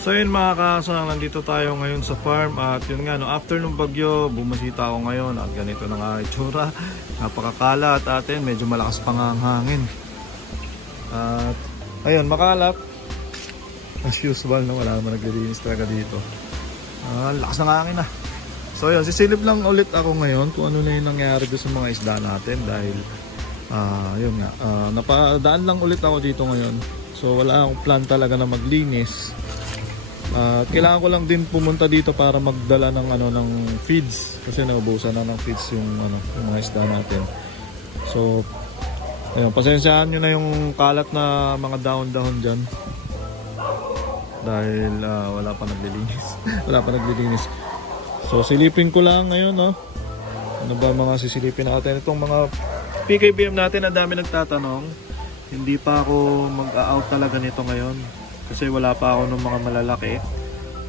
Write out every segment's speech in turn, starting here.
So yun mga kasang, nandito tayo ngayon sa farm at yun nga, no, after nung bagyo, bumasita ako ngayon at ganito na nga itsura. Napakakalat at atin, medyo malakas pang ang hangin. At ayun, makalat. As usual, no, wala naman naglilinis talaga dito. Lakas ng hangin na. So yun, sisilip lang ulit ako ngayon kung ano na yung nangyari doon sa mga isda natin dahil yun nga, napadaan lang ulit ako dito ngayon. So wala akong plan talaga na maglinis. Kailangan ko lang din pumunta dito para magdala ng ng feeds kasi naubusan na ng feeds yung mga isda natin. So ayun, pasensyahan niyo na yung kalat na mga dahon-dahon diyan. Dahil wala pa naglilinis. Wala pa naglilinis. So silipin ko lang ngayon, no. Ano ba mga sisilipin natin itong mga PKBM natin, ang dami nagtatanong. Hindi pa ako mag-out talaga nito ngayon. Kasi wala pa ako ng mga malalaki.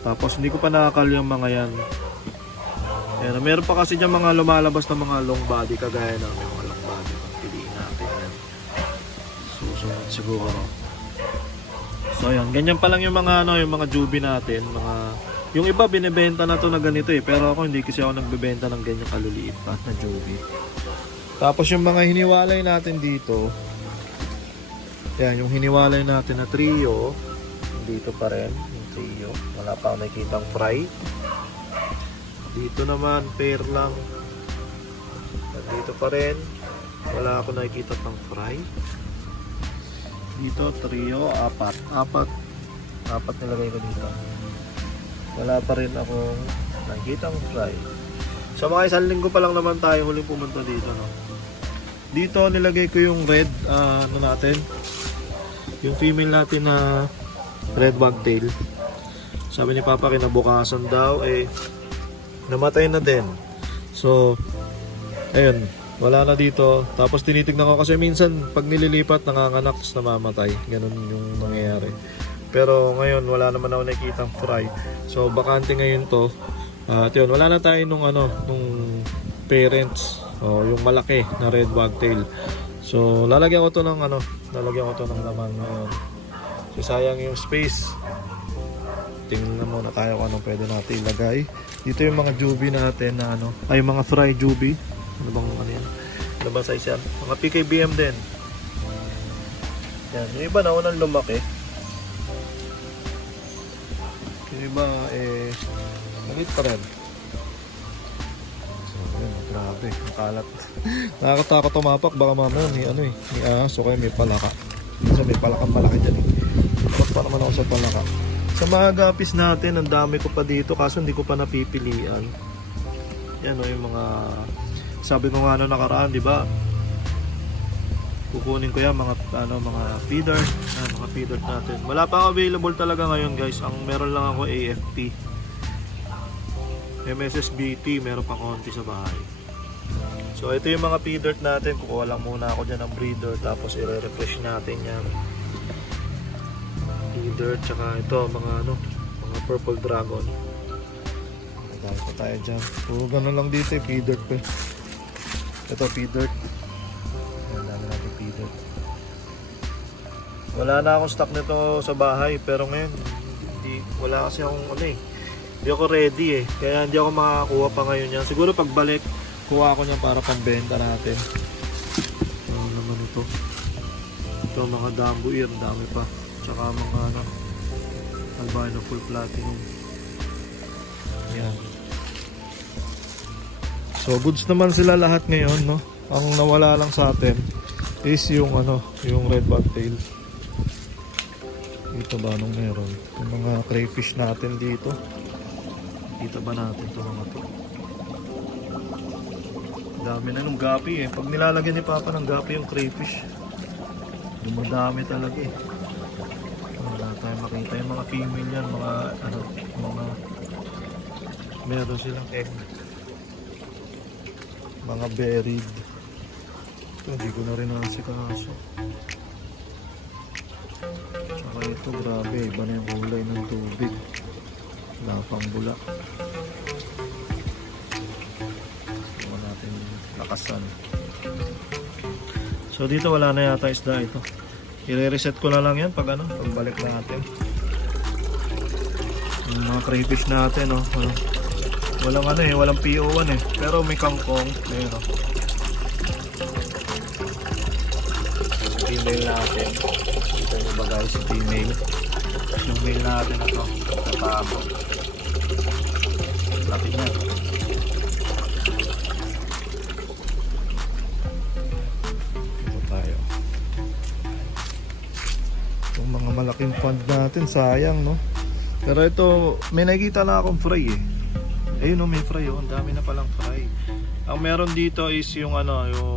Tapos hindi ko pa nakakal yung mga yan. Ayan, meron pa kasi dyan mga lumalabas na mga long body. Kagaya na may mga long body. Piliin natin yan. Susunod siguro. So ayan, ganyan pa lang yung mga yung mga jubi natin. Yung iba binebenta na to na ganito eh. Pero ako hindi kasi ako nagbebenta ng ganyan kaluliit pa na jubi. Tapos yung mga hiniwalay natin dito. Ayan, yung hiniwalay natin na trio. Dito pa rin yung trio, wala pa akong nakikitang fry. Dito naman pair lang. At dito pa rin wala akong nakikita pang fry. Dito trio, apat nilagay ko dito, wala pa rin akong nakikitang fry. So mga isang linggo pa lang naman tayo huling pumunta dito, no? Dito nilagay ko yung red natin, yung female natin na red wagtail. Sabi ni Papa kinabukasan daw namatay na din. So ayun, wala na dito. Tapos tinitignan ko kasi minsan pag nililipat nanganganak tapos namamatay. Ganun yung nangyayari. Pero ngayon wala naman ako nakikitang fry. So bakante ngayon to. At yun, wala na tayo nung parents. Yung malaki na red wagtail. So lalagyan ko to ng laman ngayon. So sayang yung space. Tingnan na muna tayo kung anong pwede natin ilagay. Dito yung mga jubi natin na mga fry jubi. Ano bang yan? Ano ba size yan? Mga PKBM din. Yan, yung iba na unang lumaki. Yung iba maliit pa rin. So yun, grabe, nakalat. Nakakatakot tumapak, baka mamaya ni aso kayo may palaka. So may palakang malaki dyan eh. Tapos pa naman ako sa palaka. Sa mga gapis natin, ang dami ko pa dito kaso hindi ko pa napipilian. Yan yung mga sabi ko nga nakaraan, di ba? Kukunin ko yan mga feeder, mga feeder natin. Wala pa available talaga ngayon, guys. Ang meron lang ako AFP. MSSBT, meron pa konti sa bahay. So ito yung mga feeder natin. Kukuha lang muna ako dyan ng breeder tapos i-refresh natin yan. Feeder, tsaka ito mga purple dragon. Dahil pa tayo dyan. Puro ganun lang dito feeder pa. Ito feeder. Ayan, dami natin feeder. Wala na akong stock nito sa bahay pero ngayon wala kasi akong hindi ako ready kaya hindi ako makakuha pa ngayon yan. Siguro pagbalik kuha ako niyan para pambenta natin. Ano naman ito mga dambu ear, dami pa. Tsaka mga albino full platinum. Yan. So goods naman sila lahat ngayon, no? Ang nawala lang sa atin is yung yung red bobtail. Dito ba anong meron? Yung mga crayfish natin dito. Dito ba natin ito mga to? Dami na nung gapi Pag nilalagyan ni Papa ng gapi yung crayfish, dumadami talaga Wala tayo makita yung mga female yan, mga meron silang egg. Mga buried. Ito, hindi ko na rin nasikaso. Tsaka ito, grabe, iba na yung kulay ng tubig. Wala pang bula. Huwag natin lakasan. So dito wala na yata isda ito. I-reset ko na lang yan pagbalik natin. Yung mga crayfish natin, oh. Walang ano eh, walang PO1 eh. Pero may kangkong. Ayun, oh. Female natin. Ito nyo ba guys, female. Yung male natin na to. Katabo. Laki niya. Ito tayo. Itong mga malaking pond natin, sayang no. Pero ito, may nakikita na akong fry eh. Ayun oh, may fry oh. Ang dami na palang fry. Ang meron dito is yung ano, yung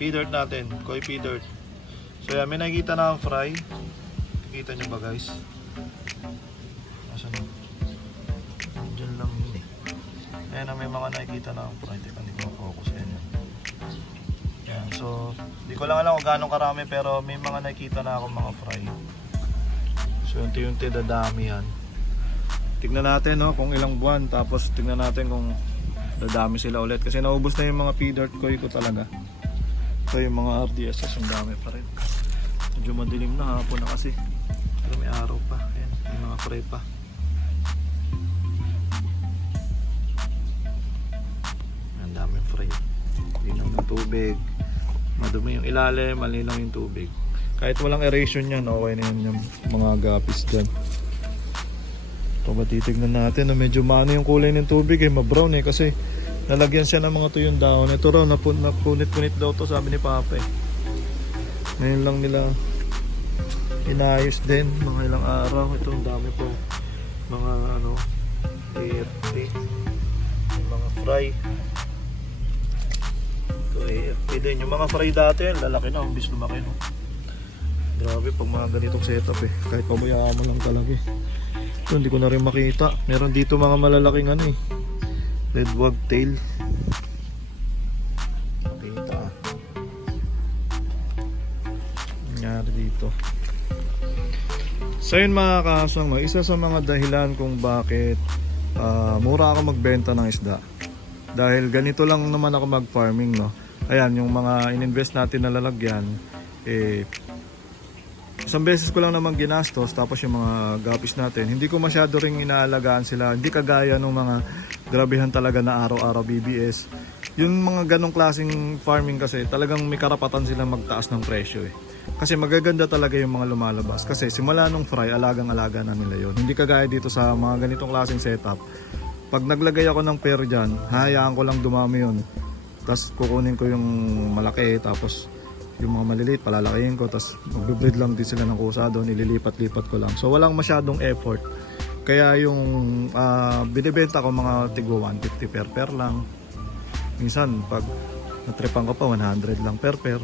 pea dirt natin, koi pea dirt. So yan, may nakikita na akong fry. Nakikita nyo ba guys? Asan o? Diyan lang yun eh. Ayan na, may mga nakikita na akong fry. Teka, hindi ko ma-focus. Ayan yun. Yan, so hindi ko lang alam kung gaano karami, pero may mga nakikita na akong mga fry. So unti-unti dadami yan. Tignan natin no, kung ilang buwan, tapos tignan natin kung dadami sila ulit. Kasi naubos na yung mga pea dirt koi ko talaga. So yung mga RDSS, ang dami pa rin. Medyo madilim na, hapon na kasi. Pero may araw pa. Ayan, may mga fry pa. Ang daming fry. Linaw ng tubig. Madumi yung ilalim, malinaw yung tubig. Kahit walang aeration yan, okay na yun yung mga gapis dyan. Ito ba titignan natin na medyo mano yung kulay ng tubig eh, ma-brown eh, kasi nalagyan siya ng mga tuyong dahon. Ito raw, napunit-punit daw to, sabi ni Papa eh. Ngayon lang nila inayos din, mga ilang araw. Ito, ang dami po mga ano, AFP, mga fry. Ito AFP din, yung mga fry dati, lalaki na, umbis lumaki no. Grabe pag mga ganitong setup eh, kahit pabayaan mo lang talaga eh. Ito, hindi ko na rin makita. Meron dito mga malalaking ano eh, red wagtail. Makita ah. Nangyari dito. So yun mga kasang, isa sa mga dahilan kung bakit mura ako magbenta ng isda. Dahil ganito lang naman ako mag-farming no. Ayan, yung mga ininvest natin na lalagyan, eh, isang beses ko lang naman ginastos. Tapos yung mga gapis natin, hindi ko masyado ring inaalagaan sila. Hindi kagaya ng mga grabehan talaga na araw-araw BBS. Yung mga ganong klaseng farming kasi talagang may karapatan silang magtaas ng presyo eh. Kasi magaganda talaga yung mga lumalabas. Kasi simula nung fry, alagang-alaga na nila yun. Hindi kagaya dito sa mga ganitong klaseng setup. Pag naglagay ako ng pair dyan, hayaan ko lang dumami yun. Tapos kukunin ko yung malaki, tapos yung mga maliliit palalakihin ko, tapos magbe-breed lang din sila ng kusa doon, ililipat-lipat ko lang. So walang masyadong effort. Kaya yung binibenta ko mga tigwa 150 per pair lang. Minsan pag natripan ko pa 100 lang per pair.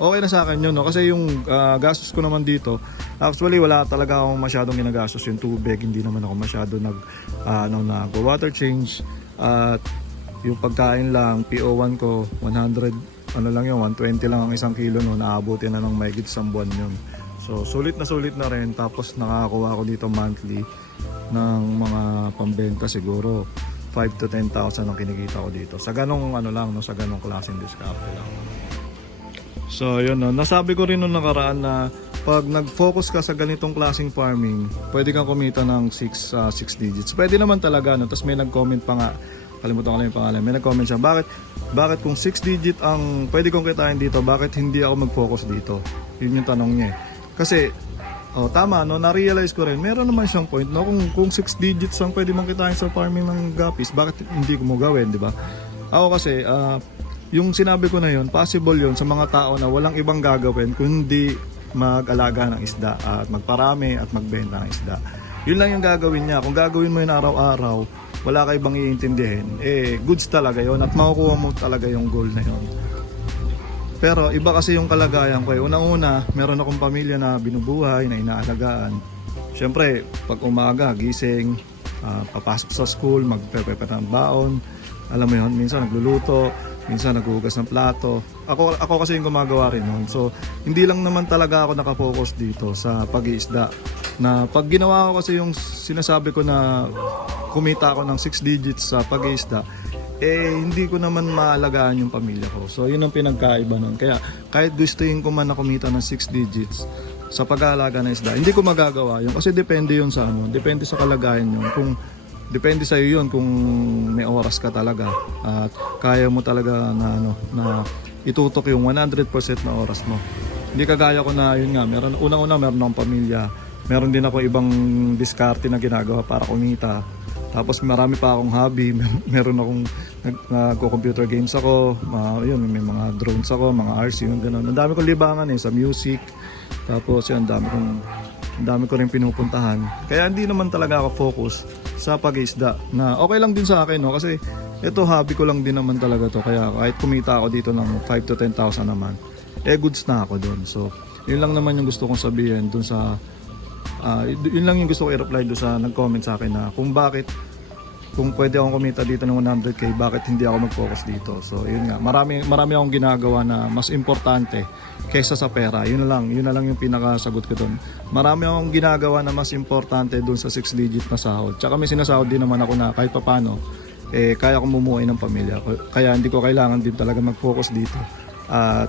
Okay na sa akin yun no? Kasi yung gastos ko naman dito, actually wala talaga akong masyadong ginagastos. Yung tubig, hindi naman ako masyado nag-water change. At yung pagkain lang, PO1 ko 100 ano lang yun, 120 lang ang isang kilo no, naabutin na ng mahigit isang buwan yun. So sulit na rin. Tapos nakakakuha ako dito monthly ng mga pambenta, siguro 5 to 10,000 ang kinikita ko dito sa ganong ano lang no, sa ganong klaseng diskarte lang. So yun no, nasabi ko rin nung nakaraan na pag nag-focus ka sa ganitong klaseng farming, pwede kang kumita ng 6 digits. Pwede naman talaga no. Tapos may nag-comment pa nga, kalimutan ko lang yung pangalan, may nag-comment siya, bakit kung 6 digit ang pwede kong kitain dito, bakit hindi ako mag-focus dito? Yun yung tanong niya. Kasi tama no, na-realize ko rin, meron naman siyang point no, kung 6 digits ang pwede mong kitain sa farming ng gapis, bakit hindi ko mo gawin, di ba? Ako kasi yung sinabi ko na yun, possible yun sa mga tao na walang ibang gagawin kundi mag-alaga ng isda at magparami at magbenta ng isda. Yun lang yung gagawin niya. Kung gagawin mo yun araw-araw, wala ka ibang iintindihin, eh goods talaga yon at makukuha mo talaga yung goal na yon. Pero iba kasi yung kalagayan ko eh. Unang-una, meron akong pamilya na binubuhay, na inaalagaan. Siyempre, pag umaga, gising, papasok sa school, magpe-prepare ng baon, alam mo yun, minsan nagluluto, minsan naghuhugas ng plato. Ako kasi yung gumagawa rin nun. So, hindi lang naman talaga ako nakafocus dito sa pag-iisda. Na pag ginawa ko kasi yung sinasabi ko na kumita ako ng 6 digits sa pag-iisda, eh hindi ko naman maalagaan yung pamilya ko. So yun ang pinagkaiba nun. Kaya kahit gustuin ko man na kumita ng 6 digits, sa pag-aalaga ng isda. Hindi ko magagawa yun kasi depende yun sa ano, depende sa kalagayan yun. Kung depende sa iyo yun kung may oras ka talaga at kaya mo talaga na ano na itutok yung 100% na oras mo. Hindi kagaya ko na yun nga, unang-una meron akong pamilya. Meron din ako ibang diskarte na ginagawa para kumita. Tapos marami pa akong hobby. Meron akong nagko-computer games ako. Yun, may mga drones ako, mga RC, yung gano'n. Ang dami kong libangan sa music. Tapos yun, ang dami ko rin pinupuntahan. Kaya hindi naman talaga ako focus sa pag-isda. Na okay lang din sa akin, no? Kasi ito, hobby ko lang din naman talaga to. Kaya kahit kumita ako dito ng 5 to 10,000 naman, goods na ako doon. So, yun lang naman yung gusto kong sabihin doon sa yun lang yung gusto ko i-reply doon sa nag-comment sa akin na kung pwede akong kumita dito ng 100k, bakit hindi ako mag-focus dito. So yun nga, marami akong ginagawa na mas importante kaysa sa pera. Yun na lang yung pinakasagot ko doon. Marami akong ginagawa na mas importante doon sa 6 digit na sahod. Tsaka may sinasahod din naman ako na kahit papano kaya kong bumuhay ng pamilya. Kaya hindi ko kailangan din talaga mag-focus dito. At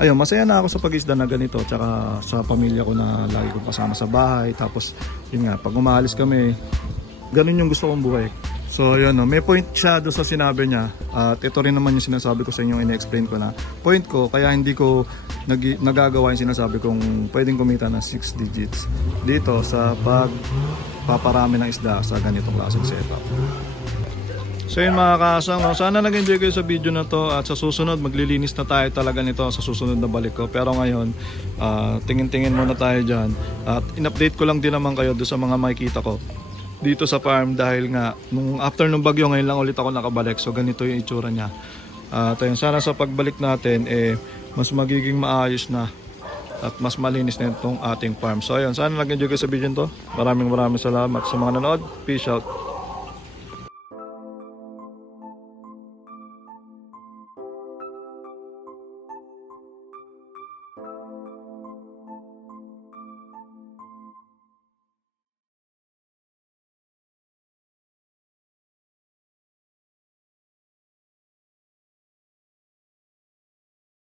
ayun, masaya na ako sa pag-isda na ganito, tsaka sa pamilya ko na lagi kong kasama sa bahay. Tapos yun nga, pag umalis kami, ganun yung gusto kong buhay. So yun, no, may point siya doon sa sinabi niya. At ito rin naman yung sinasabi ko sa inyo, ina-explain ko na point ko, kaya hindi ko nagagawa yung sinasabi kong pwedeng kumita ng 6 digits dito sa pagpaparami ng isda sa ganitong klaseng setup. So yun mga kaasang, no? Sana nag-enjoy kayo sa video na to at sa susunod maglilinis na tayo talaga nito sa susunod na balik ko. Pero ngayon, tingin-tingin muna tayo dyan at in-update ko lang din naman kayo doon sa mga makikita ko dito sa farm dahil nga nung after nung bagyo ngayon lang ulit ako nakabalik. So ganito yung itsura niya. At ayun, sana sa pagbalik natin mas magiging maayos na at mas malinis na itong ating farm. So ayun, sana nag-enjoy kayo sa video nito. Maraming salamat sa mga nanood. Peace out.